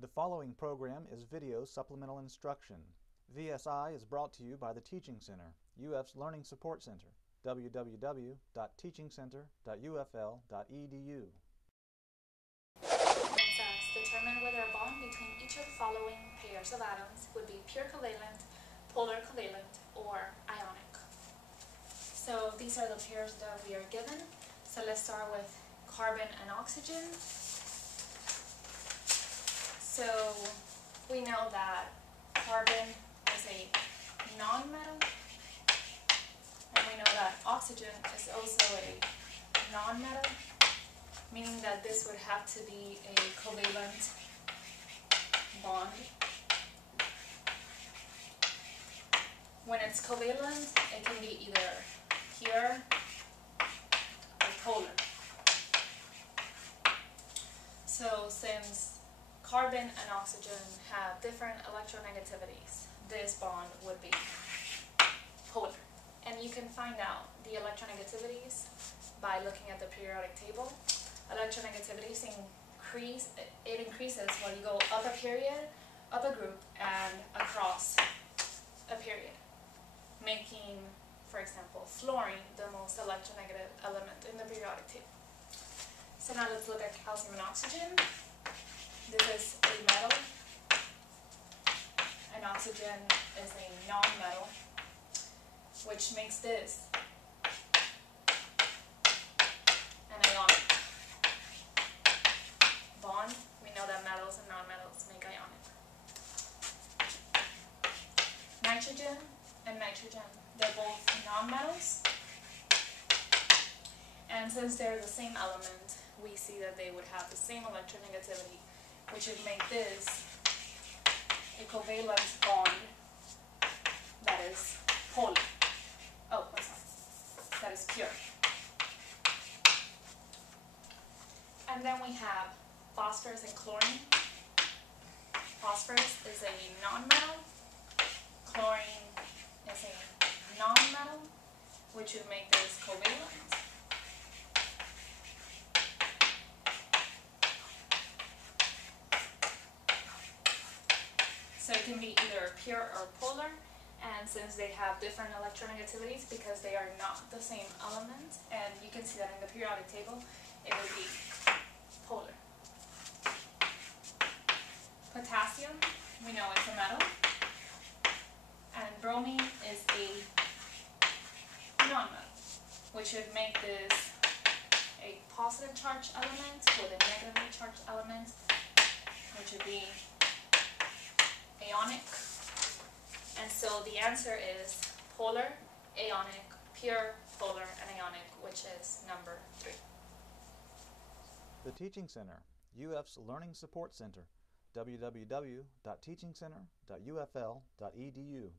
The following program is video supplemental instruction. VSI is brought to you by the Teaching Center, UF's Learning Support Center, www.teachingcenter.ufl.edu. Determine whether a bond between each of the following pairs of atoms would be pure covalent, polar covalent, or ionic. So these are the pairs that we are given. So let's start with carbon and oxygen. So we know that carbon is a non-metal, and we know that oxygen is also a non-metal, meaning that this would have to be a covalent bond. When it's covalent, it can be either pure or polar. So since carbon and oxygen have different electronegativities, this bond would be polar. And you can find out the electronegativities by looking at the periodic table. Electronegativities increases when you go up a period, up a group, and across a period, making, for example, fluorine the most electronegative element in the periodic table. So now let's look at calcium and oxygen. This is a metal, and oxygen is a non-metal, which makes this an ionic bond. We know that metals and non-metals make ionic. Nitrogen and nitrogen, they're both non-metals, and since they're the same element, we see that they would have the same electronegativity, which would make this a covalent bond that is polar. Oh, I'm sorry, that is pure. And then we have phosphorus and chlorine. Phosphorus is a non-metal, chlorine is a non-metal, which would make this covalent. So it can be either pure or polar, and since they have different electronegativities because they are not the same element, and you can see that in the periodic table, it would be polar. Potassium, we know it's a metal, and bromine is a non-metal, which would make this a positive charged element with a negatively charged element, which would be ionic. And so the answer is polar, ionic, pure, polar, and ionic, which is number 3. The Teaching Center, UF's Learning Support Center, www.teachingcenter.ufl.edu.